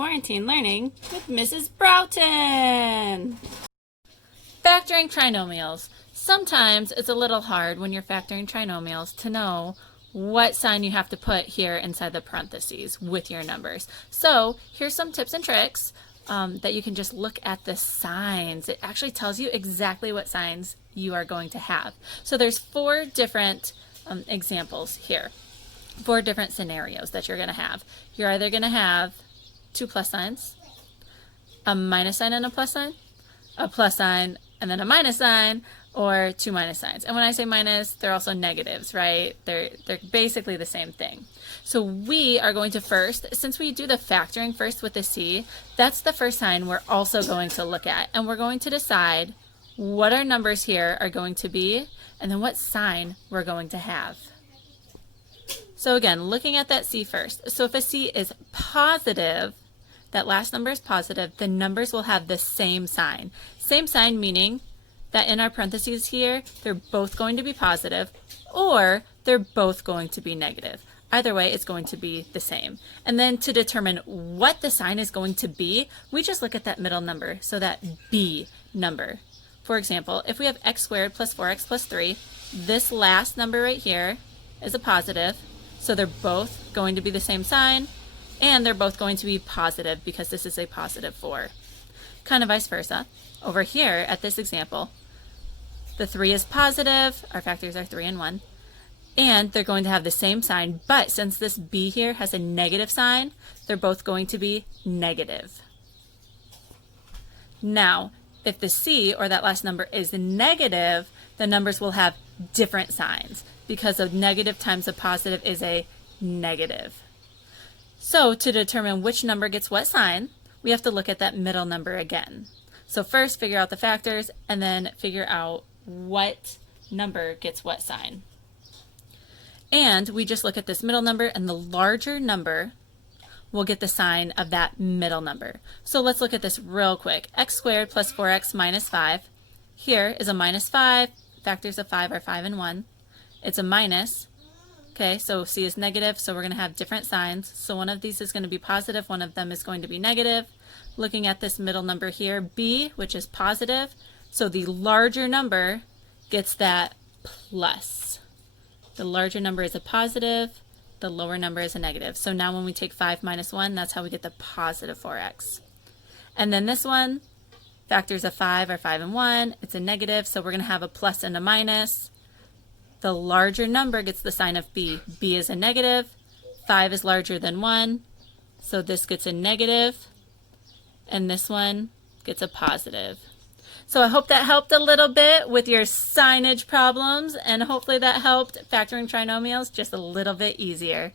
Quarantine Learning with Mrs. Broughton. Factoring trinomials. Sometimes it's a little hard when you're factoring trinomials to know what sign you have to put here inside the parentheses with your numbers. So here's some tips and tricks that you can just look at the signs. It actually tells you exactly what signs you are going to have. So there's 4 different examples here. 4 different scenarios that you're going to have. You're either going to have 2 plus signs, a minus sign and a plus sign, a plus sign and then a minus sign, or 2 minus signs. And when I say minus, they're also negatives, right? They're basically the same thing. So we are going to first, since we do the factoring first with the C, that's the first sign we're also going to look at. And we're going to decide what our numbers here are going to be, and then what sign we're going to have. So again, looking at that C first. So if a C is positive, that last number is positive, the numbers will have the same sign. Same sign meaning that in our parentheses here, they're both going to be positive or they're both going to be negative. Either way, it's going to be the same. And then to determine what the sign is going to be, we just look at that middle number, so that B number. For example, if we have x squared plus 4x plus 3, this last number right here is a positive, so they're both going to be the same sign, and they're both going to be positive because this is a positive 4. Kind of vice versa. Over here at this example, the 3 is positive, our factors are 3 and 1, and they're going to have the same sign, but since this B here has a negative sign, they're both going to be negative. Now, if the C, or that last number, is negative, the numbers will have different signs because a negative times a positive is a negative. So to determine which number gets what sign, we have to look at that middle number again. So first figure out the factors and then figure out what number gets what sign. And we just look at this middle number, and the larger number will get the sign of that middle number. So let's look at this real quick. X squared plus 4x minus 5. Here is a minus 5. Factors of 5 are 5 and 1. It's a minus. Okay, so C is negative, so we're going to have different signs. So one of these is going to be positive, one of them is going to be negative. Looking at this middle number here, B, which is positive, so the larger number gets that plus. The larger number is a positive, the lower number is a negative. So now when we take 5 minus 1, that's how we get the positive 4x. And then this one, factors of 5 are 5 and 1, it's a negative, so we're going to have a plus and a minus. The larger number gets the sign of B. B is a negative, 5 is larger than 1, so this gets a negative, and this one gets a positive. So I hope that helped a little bit with your signage problems, and hopefully that helped factoring trinomials just a little bit easier.